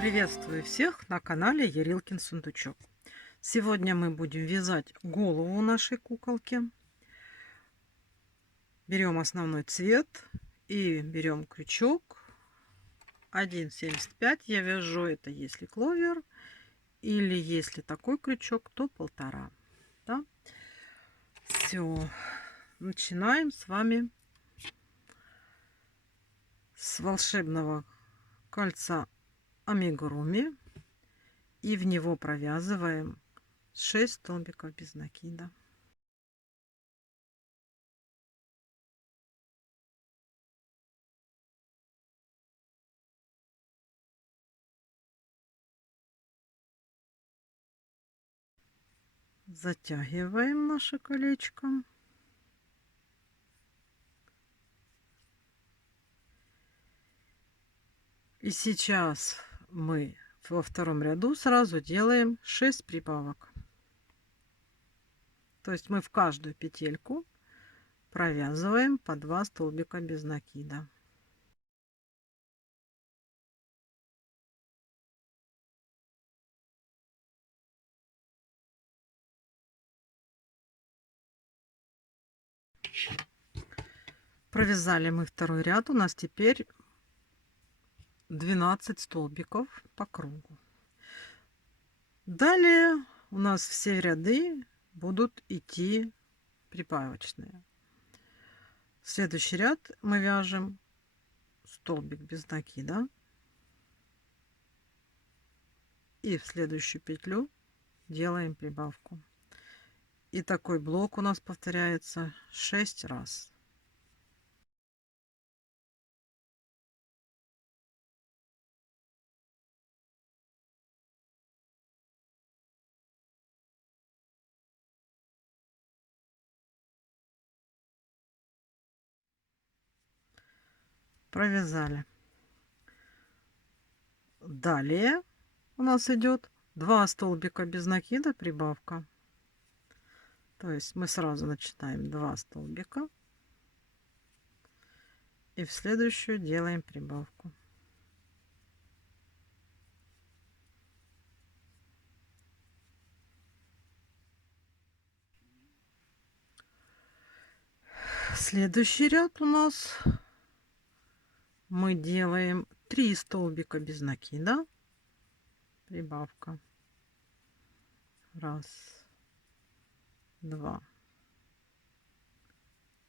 Приветствую всех на канале Ярилкин Сундучок. Сегодня мы будем вязать голову нашей куколки. Берем основной цвет и берем крючок 1,75. Я вяжу это если кловер, или если такой крючок, то 1,5. Да? Все, начинаем с вами с волшебного кольца амигуруми. И в него провязываем 6 столбиков без накида. Затягиваем наше колечко. И сейчас мы во втором ряду сразу делаем 6 прибавок. То есть мы в каждую петельку провязываем по 2 столбика без накида. Провязали мы второй ряд. У нас теперь 12 столбиков по кругу. Далее у нас все ряды будут идти прибавочные. Следующий ряд мы вяжем столбик без накида. И в следующую петлю делаем прибавку. И такой блок у нас повторяется 6 раз. Провязали. Далее у нас идет 2 столбика без накида, прибавка. То есть мы сразу начинаем 2 столбика и в следующую делаем прибавку. Следующий ряд у нас мы делаем 3 столбика без накида, прибавка. Раз, два,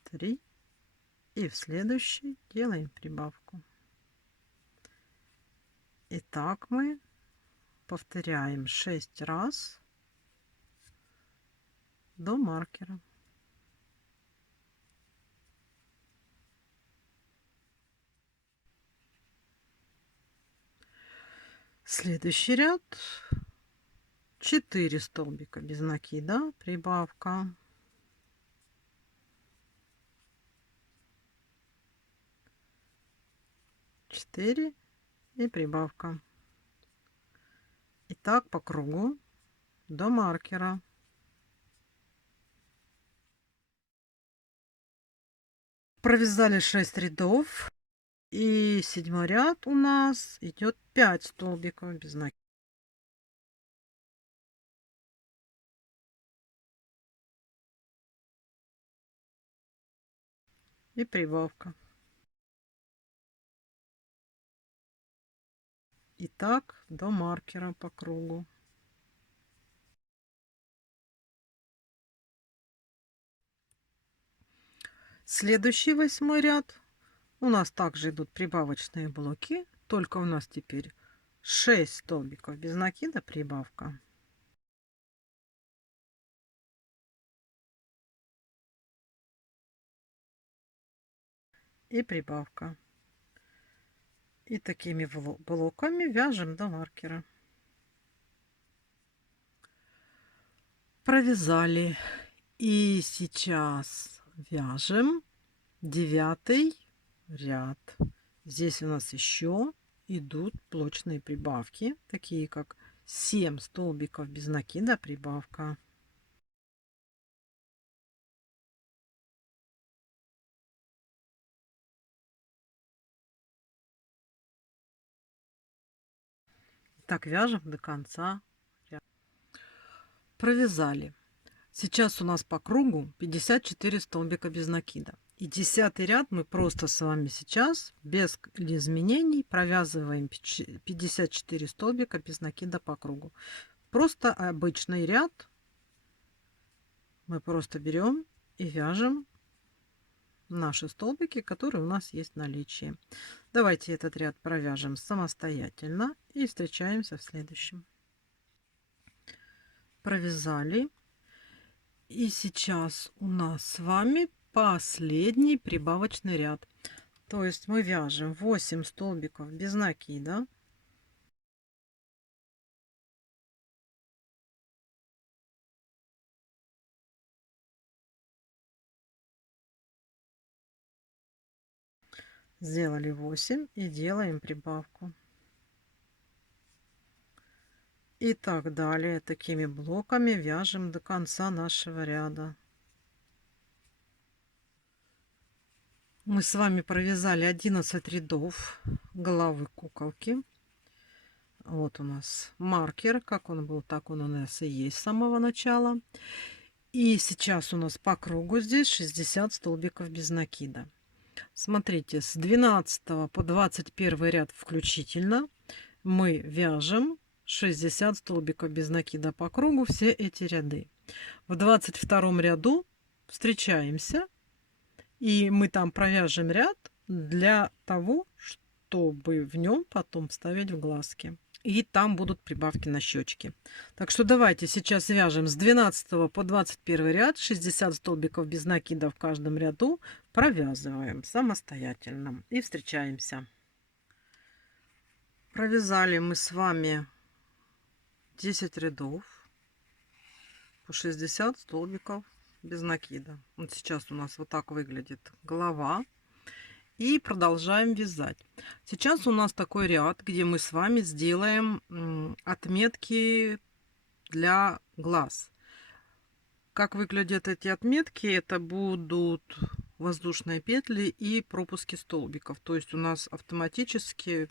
три. И в следующий делаем прибавку. И так мы повторяем 6 раз до маркера. Следующий ряд 4 столбика без накида, прибавка. Четыре и прибавка. И так по кругу до маркера. Провязали 6 рядов. И 7-й ряд у нас идет 5 столбиков без накида. И прибавка. И так до маркера по кругу. Следующий 8-й ряд. У нас также идут прибавочные блоки, только у нас теперь 6 столбиков без накида, прибавка. И прибавка. И такими блоками вяжем до маркера. Провязали. И сейчас вяжем 9-й ряд. Здесь у нас еще идут блочные прибавки, такие как 7 столбиков без накида, прибавка. так вяжем до конца ряда. Провязали. Сейчас у нас по кругу 54 столбика без накида. И 10-й ряд мы просто с вами сейчас без изменений провязываем 54 столбика без накида по кругу. Просто обычный ряд. Мы просто берем и вяжем наши столбики, которые у нас есть в наличии. Давайте этот ряд провяжем самостоятельно и встречаемся в следующем. Провязали. И сейчас у нас с вами последний прибавочный ряд. То есть мы вяжем 8 столбиков без накида. Сделали 8 и делаем прибавку. И так далее. Такими блоками вяжем до конца нашего ряда. Мы с вами провязали 11 рядов головы куколки. Вот у нас маркер. Как он был, так он у нас и есть с самого начала. И сейчас у нас по кругу здесь 60 столбиков без накида. Смотрите, с 12 по 21 ряд включительно мы вяжем 60 столбиков без накида по кругу, все эти ряды. В 22 ряду встречаемся, и мы там провяжем ряд для того, чтобы в нем потом вставить в глазки. И там будут прибавки на щечки. Так что давайте сейчас вяжем с 12 по 21 ряд 60 столбиков без накида в каждом ряду. Провязываем самостоятельно и встречаемся. Провязали мы с вами 10 рядов по 60 столбиков без накида. Вот сейчас у нас вот так выглядит голова. И продолжаем вязать. Сейчас у нас такой ряд, где мы с вами сделаем отметки для глаз. Как выглядят эти отметки? Это будут воздушные петли и пропуски столбиков. То есть у нас автоматически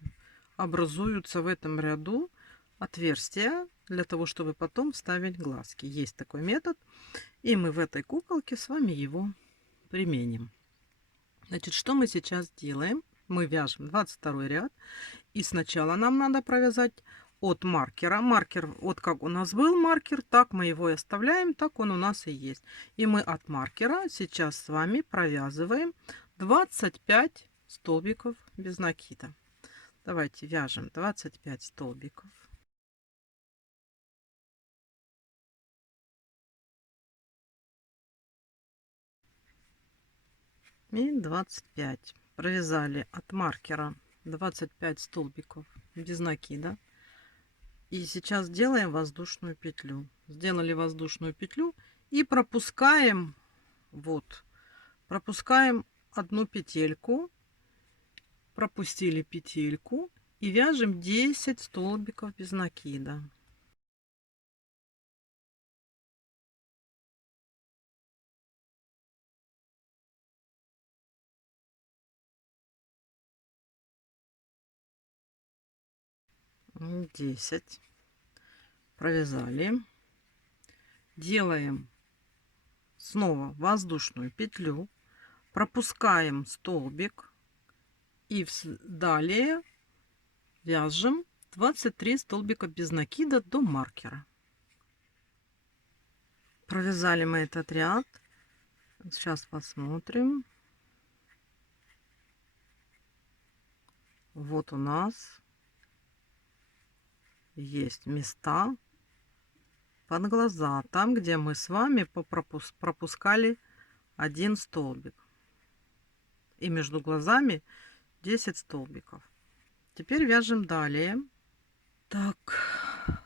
образуются в этом ряду отверстия для того, чтобы потом вставить глазки. Есть такой метод, и мы в этой куколке с вами его применим. Значит, что мы сейчас делаем? Мы вяжем 22 ряд, и сначала нам надо провязать от маркера. Маркер, вот как у нас был маркер, так мы его и оставляем, так он у нас и есть. И мы от маркера сейчас с вами провязываем 25 столбиков без накида. Давайте вяжем 25 столбиков. И 25. Провязали от маркера 25 столбиков без накида. И сейчас делаем воздушную петлю. Сделали воздушную петлю и пропускаем, вот, пропускаем одну петельку, пропустили петельку и вяжем 10 столбиков без накида. Десять. Провязали. Делаем снова воздушную петлю, пропускаем столбик и далее вяжем 23 столбика без накида до маркера. Провязали мы этот ряд. Сейчас посмотрим. Вот у нас есть места под глаза, там, где мы с вами пропускали один столбик. И между глазами 10 столбиков. Теперь вяжем далее. Так,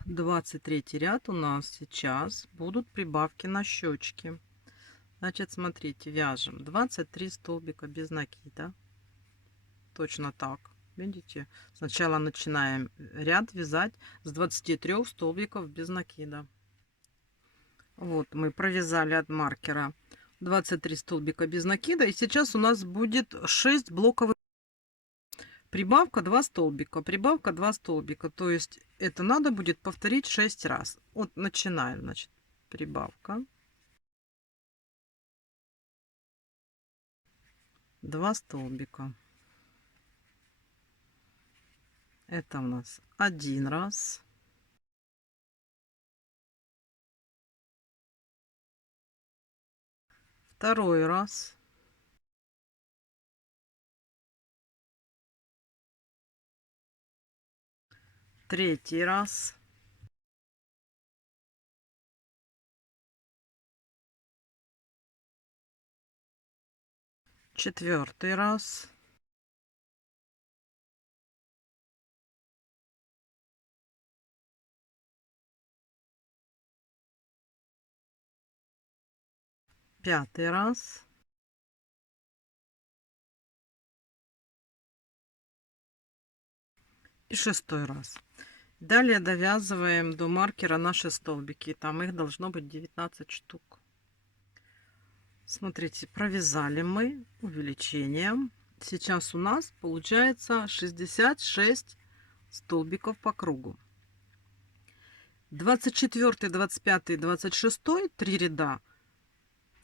23 ряд у нас сейчас будут прибавки на щечки. Значит, смотрите, вяжем 23 столбика без накида. Точно так. Видите? Сначала начинаем ряд вязать с 23 столбиков без накида. Вот мы провязали от маркера 23 столбика без накида. И сейчас у нас будет 6 блоковых. Прибавка 2 столбика, прибавка 2 столбика. То есть это надо будет повторить 6 раз. Вот начинаем, значит, прибавка. 2 столбика. Это у нас один раз. Второй раз. Третий раз. Четвертый раз. Пятый раз. И шестой раз. Далее довязываем до маркера наши столбики. Там их должно быть 19 штук. Смотрите, провязали мы увеличением. Сейчас у нас получается 66 столбиков по кругу. 24, 25, 26, 3 ряда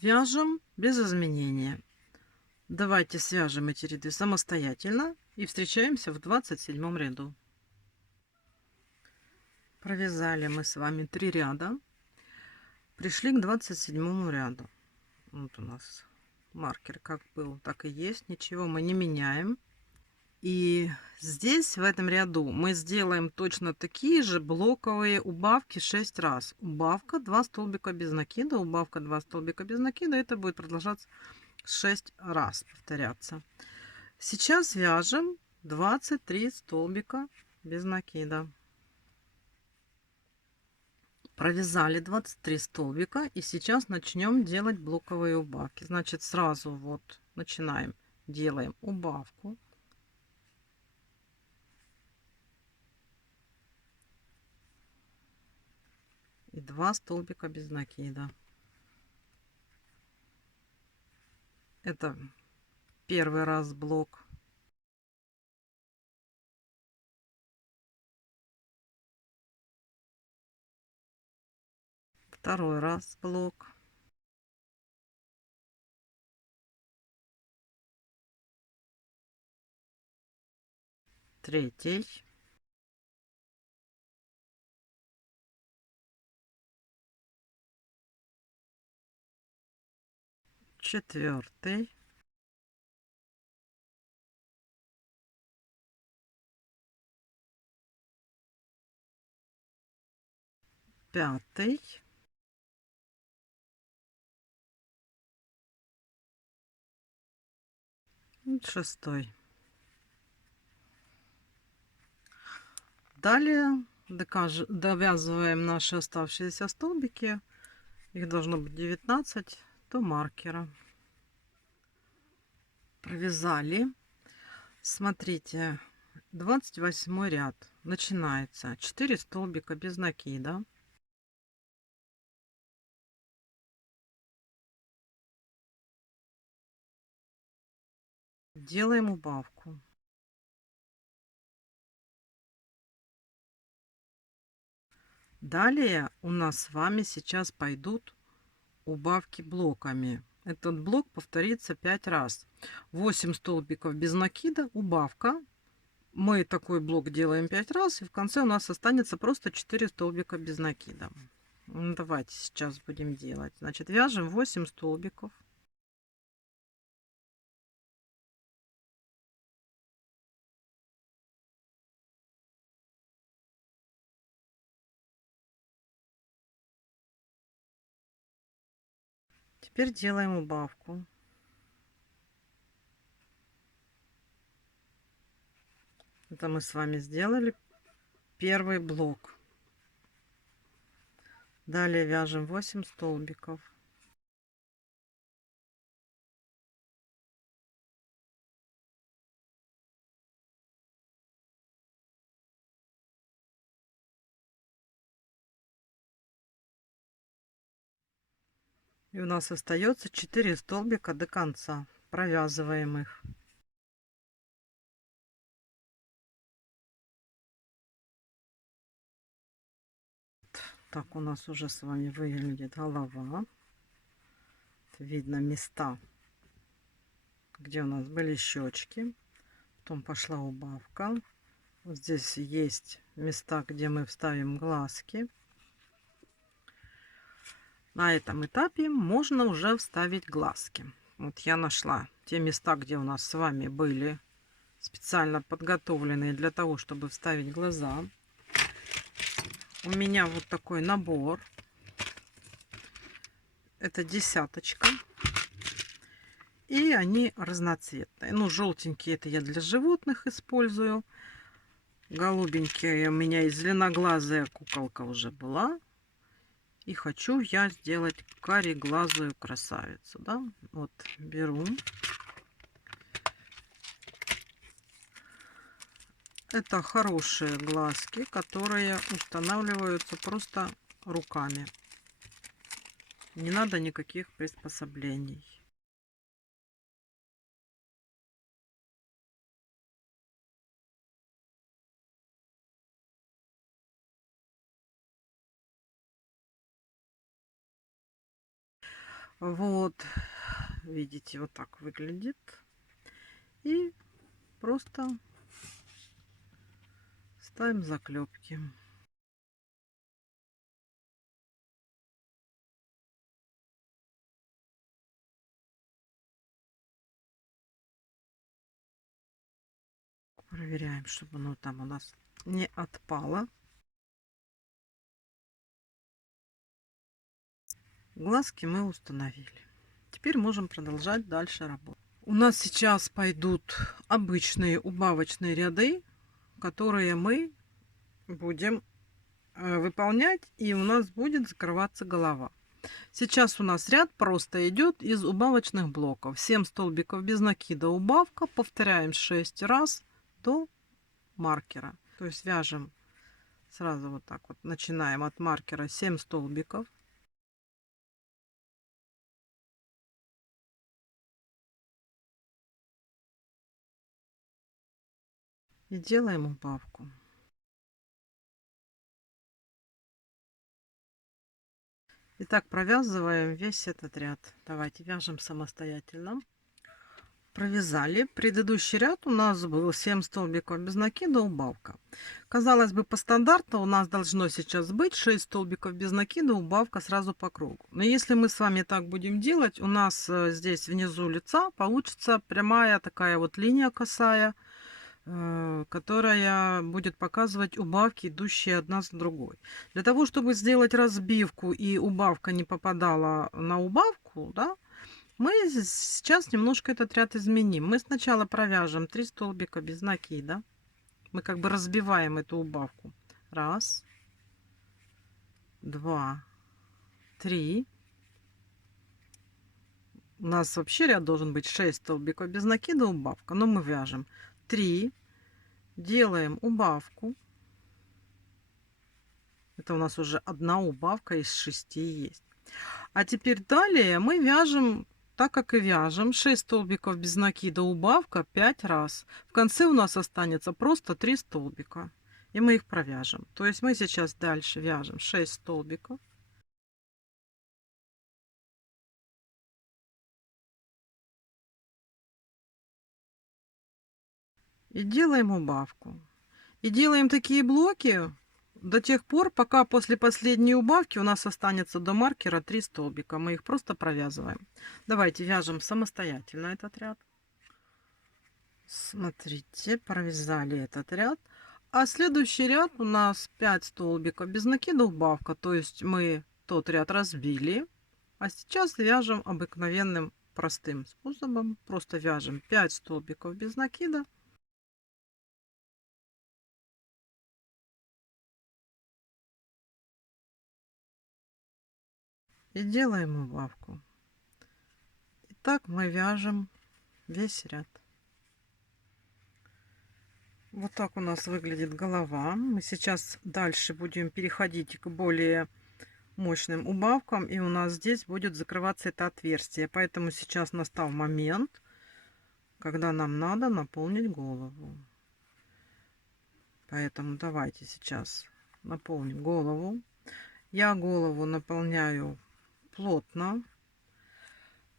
вяжем без изменения. Давайте свяжем эти ряды самостоятельно и встречаемся в 27 ряду. Провязали мы с вами 3 ряда. Пришли к 27 ряду. Вот у нас маркер как был, так и есть. Ничего мы не меняем. И здесь, в этом ряду, мы сделаем точно такие же блоковые убавки 6 раз. Убавка 2 столбика без накида, убавка 2 столбика без накида. Это будет продолжаться 6 раз, повторяться. Сейчас вяжем 23 столбика без накида. Провязали 23 столбика и сейчас начнем делать блоковые убавки. Значит, сразу вот начинаем, делаем убавку. И 2 столбика без накида. Это первый раз блок. Второй раз блок. Третий. Четвертый. Пятый. И шестой. Далее довязываем наши оставшиеся столбики. Их должно быть 19 до маркера. Провязали. Смотрите, 28 ряд. Начинается 4 столбика без накида. Делаем убавку. Далее у нас с вами сейчас пойдут убавки блоками. Этот блок повторится 5 раз. 8 столбиков без накида, убавка. Мы такой блок делаем 5 раз, и в конце у нас останется просто 4 столбика без накида. Ну, давайте сейчас будем делать. Значит, вяжем 8 столбиков. Теперь делаем убавку. Это мы с вами сделали первый блок. Далее вяжем 8 столбиков. И у нас остается 4 столбика до конца. Провязываем их. Так у нас уже с вами выглядит голова. Видно места, где у нас были щечки. Потом пошла убавка. Вот здесь есть места, где мы вставим глазки. На этом этапе можно уже вставить глазки. Вот я нашла те места, где у нас с вами были специально подготовленные для того, чтобы вставить глаза. У меня вот такой набор. Это десяточка. И они разноцветные. Ну, желтенькие это я для животных использую. Голубенькие у меня и зеленоглазая куколка уже была. И хочу я сделать кареглазую красавицу. Да? Вот беру. Это хорошие глазки, которые устанавливаются просто руками. Не надо никаких приспособлений. Вот, видите, вот так выглядит. И просто ставим заклепки. Проверяем, чтобы оно там у нас не отпало. Глазки мы установили. Теперь можем продолжать дальше работать. У нас сейчас пойдут обычные убавочные ряды, которые мы будем выполнять, и у нас будет закрываться голова. Сейчас у нас ряд просто идет из убавочных блоков. 7 столбиков без накида убавка. Повторяем 6 раз до маркера. То есть вяжем сразу вот так вот. Начинаем от маркера 7 столбиков. И делаем убавку. Итак, провязываем весь этот ряд. Давайте вяжем самостоятельно. Провязали. Предыдущий ряд у нас был 7 столбиков без накида, убавка. Казалось бы, по стандарту у нас должно сейчас быть 6 столбиков без накида, убавка сразу по кругу. Но если мы с вами так будем делать, у нас здесь внизу лица получится прямая такая вот линия косая, которая будет показывать убавки, идущие одна с другой. Для того, чтобы сделать разбивку и убавка не попадала на убавку, да, мы сейчас немножко этот ряд изменим. Мы сначала провяжем 3 столбика без накида. Мы как бы разбиваем эту убавку. Раз, два, три. У нас вообще ряд должен быть 6 столбиков без накида, убавка. Но мы вяжем 3. Делаем убавку. Это у нас уже одна убавка из 6 есть. А теперь далее мы вяжем так, как и вяжем. 6 столбиков без накида, убавка 5 раз. В конце у нас останется просто 3 столбика. И мы их провяжем. То есть мы сейчас дальше вяжем 6 столбиков. И делаем убавку. И делаем такие блоки до тех пор, пока после последней убавки у нас останется до маркера 3 столбика. Мы их просто провязываем. Давайте вяжем самостоятельно этот ряд. Смотрите, провязали этот ряд. А следующий ряд у нас 5 столбиков без накида, убавка. То есть мы тот ряд разбили. А сейчас вяжем обыкновенным простым способом. Просто вяжем 5 столбиков без накида. И делаем убавку. И так мы вяжем весь ряд. Вот так у нас выглядит голова. Мы сейчас дальше будем переходить к более мощным убавкам, и у нас здесь будет закрываться это отверстие. Поэтому сейчас настал момент, когда нам надо наполнить голову. Поэтому давайте сейчас наполним голову. Я голову наполняю плотно,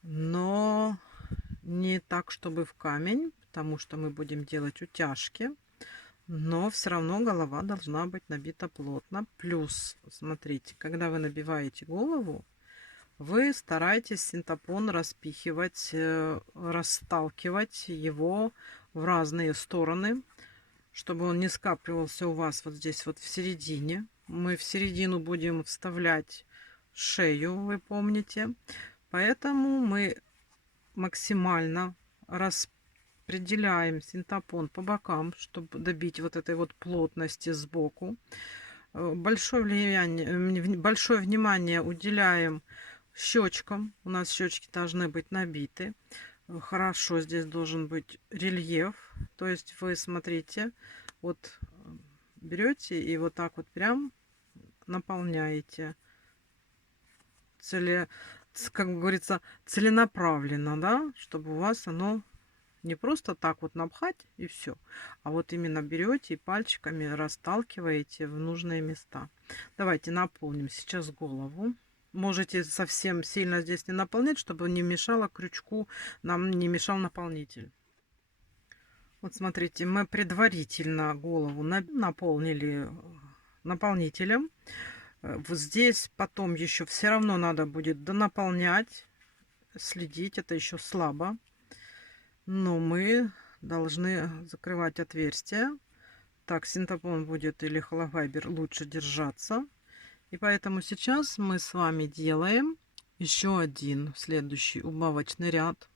но не так, чтобы в камень, потому что мы будем делать утяжки. Но все равно голова должна быть набита плотно. Плюс, смотрите, когда вы набиваете голову, вы стараетесь синтепон распихивать, расталкивать его в разные стороны, чтобы он не скапливался у вас вот здесь вот в середине. Мы в середину будем вставлять шею, вы помните. Поэтому мы максимально распределяем синтепон по бокам, чтобы добить вот этой вот плотности сбоку. Большое внимание уделяем щечкам. У нас щечки должны быть набиты. Хорошо, здесь должен быть рельеф. То есть вы смотрите, вот берете и вот так вот прям наполняете. Как говорится, целенаправленно, да, чтобы у вас оно не просто так вот напхать и все, а вот именно берете и пальчиками расталкиваете в нужные места. Давайте наполним сейчас голову. Можете совсем сильно здесь не наполнять, чтобы не мешало крючку, нам не мешал наполнитель. Вот смотрите, мы предварительно голову наполнили наполнителем. Вот здесь потом еще все равно надо будет донаполнять, следить, это еще слабо. Но мы должны закрывать отверстия. Так синтепон будет или холофайбер лучше держаться. И поэтому сейчас мы с вами делаем еще один следующий убавочный ряд.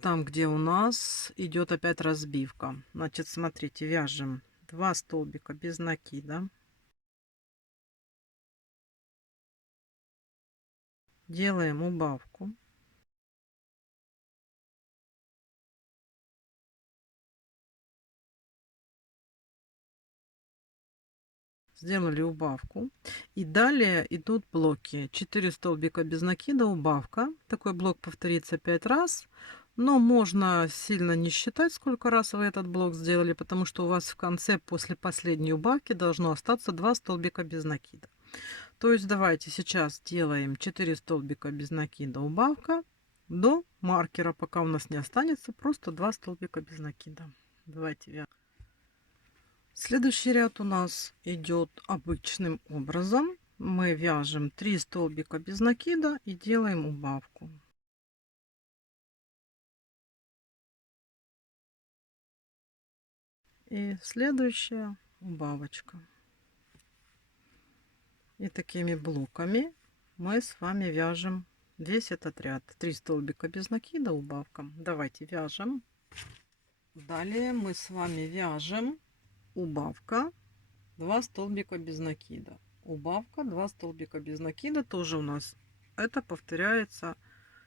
Там, где у нас идет опять разбивка. Значит, смотрите, вяжем 2 столбика без накида. Делаем убавку. Сделали убавку. И далее идут блоки. 4 столбика без накида, убавка. Такой блок повторится 5 раз. Но можно сильно не считать, сколько раз вы этот блок сделали, потому что у вас в конце, после последней убавки, должно остаться 2 столбика без накида. То есть давайте сейчас делаем 4 столбика без накида, убавка до маркера, пока у нас не останется просто 2 столбика без накида. Давайте вяжем. Следующий ряд у нас идет обычным образом. Мы вяжем 3 столбика без накида и делаем убавку. И следующая убавочка. И такими блоками мы с вами вяжем весь этот ряд. 3 столбика без накида, убавка. Давайте вяжем. Далее мы с вами вяжем убавка, 2 столбика без накида, убавка, 2 столбика без накида. Тоже у нас это повторяется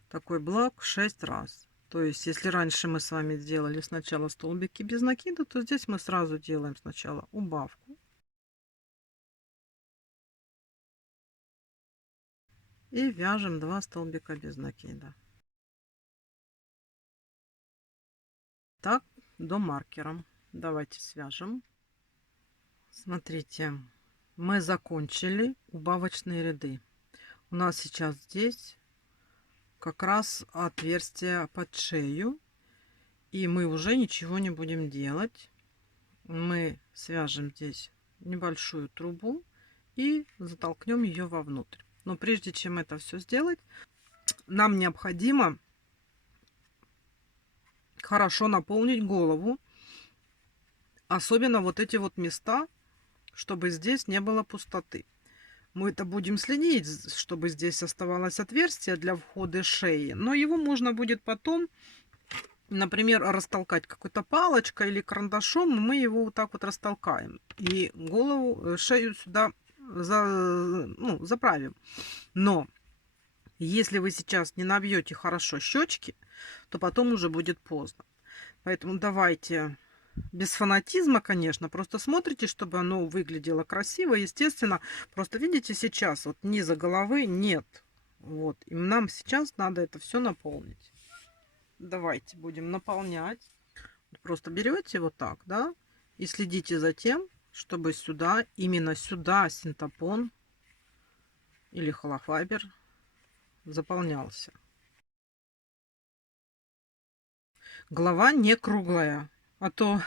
такой блок 6 раз. То есть если раньше мы с вами сделали сначала столбики без накида, то здесь мы сразу делаем сначала убавку и вяжем 2 столбика без накида. Так до маркера. Давайте свяжем. Смотрите, мы закончили убавочные ряды. У нас сейчас здесь как раз отверстие под шею, и мы уже ничего не будем делать. Мы свяжем здесь небольшую трубу и затолкнем ее вовнутрь. Но прежде чем это все сделать, нам необходимо хорошо наполнить голову, особенно вот эти вот места, чтобы здесь не было пустоты. Мы это будем следить, чтобы здесь оставалось отверстие для входа шеи, но его можно будет потом, например, растолкать какой-то палочкой или карандашом, и мы его вот так вот растолкаем и голову, шею сюда заправим. Но если вы сейчас не набьете хорошо щечки, то потом уже будет поздно. Поэтому давайте без фанатизма, конечно, просто смотрите, чтобы оно выглядело красиво. Естественно, просто видите сейчас, вот низа головы нет. Вот, и нам сейчас надо это все наполнить. Давайте будем наполнять. Просто берете вот так, да, и следите за тем, чтобы сюда, именно сюда синтепон или холофайбер заполнялся. Голова не круглая. А то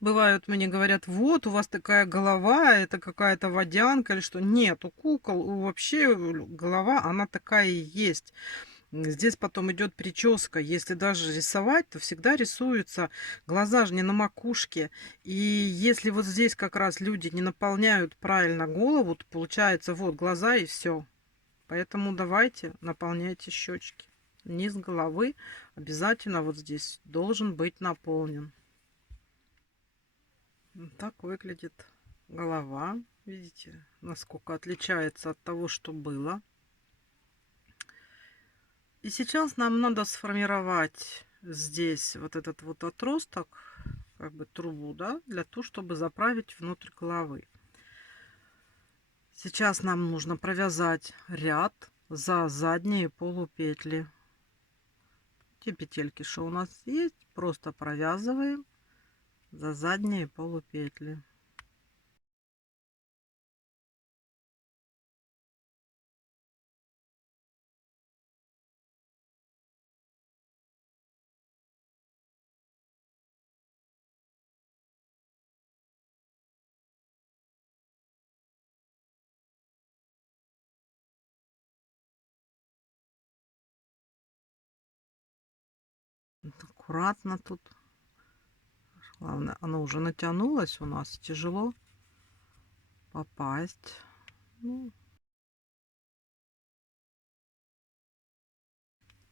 бывают, мне говорят, вот у вас такая голова, это какая-то водянка или что. Нет, у кукол вообще голова, она такая и есть. Здесь потом идет прическа. Если даже рисовать, то всегда рисуются глаза же не на макушке. И если вот здесь как раз люди не наполняют правильно голову, то получается вот глаза и все. Поэтому давайте наполняйте щечки. Низ головы обязательно вот здесь должен быть наполнен. Вот так выглядит голова. Видите, насколько отличается от того, что было. И сейчас нам надо сформировать здесь вот этот вот отросток, как бы трубу, да, для того, чтобы заправить внутрь головы. Сейчас нам нужно провязать ряд за задние полупетли. Те петельки, что у нас есть, просто провязываем за задние полупетли. Аккуратно тут. Главное, оно уже натянулось у нас, тяжело попасть. Ну,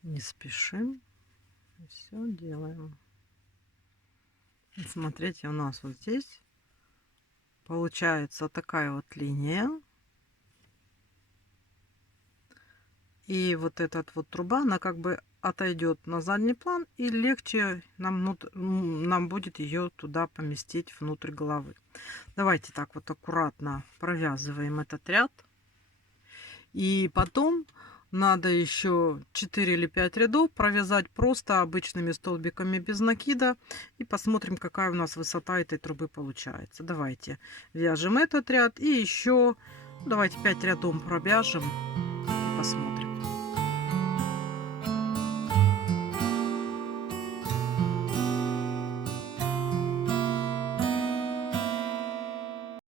не спешим, все делаем. Смотрите, у нас вот здесь получается такая вот линия. И вот эта вот труба, она как бы отойдет на задний план, и легче нам будет ее туда поместить внутрь головы. Давайте так вот аккуратно провязываем этот ряд. И потом надо еще 4 или 5 рядов провязать просто обычными столбиками без накида. И посмотрим, какая у нас высота этой трубы получается. Давайте вяжем этот ряд и еще давайте 5 рядов провяжем и посмотрим.